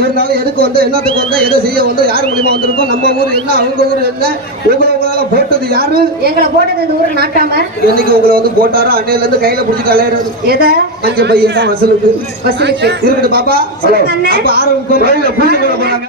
இருந்தாலும் எதுக்கு வந்தோம், என்னத்துக்கு வந்தோம், எதை செய்ய வந்தோம், யார் மூலியமா வந்திருக்கோம், நம்ம ஊர் என்ன, அவங்க ஊர் என்ன, உங்களால போட்டது யாரு? எங்களை போட்டது இந்த ஊர் நாட்டாம. என்னைக்கு உங்களை வந்து போட்டாரோ அன்னையில இருந்து கையில பிடிச்சிட்டு அலையிறது. எதை? மஞ்சள் பையன் தான் வசூலுக்கு. வசூலுக்கு இருக்கட்டும் பாப்பா. அப்ப ஆரம்பிக்கும்.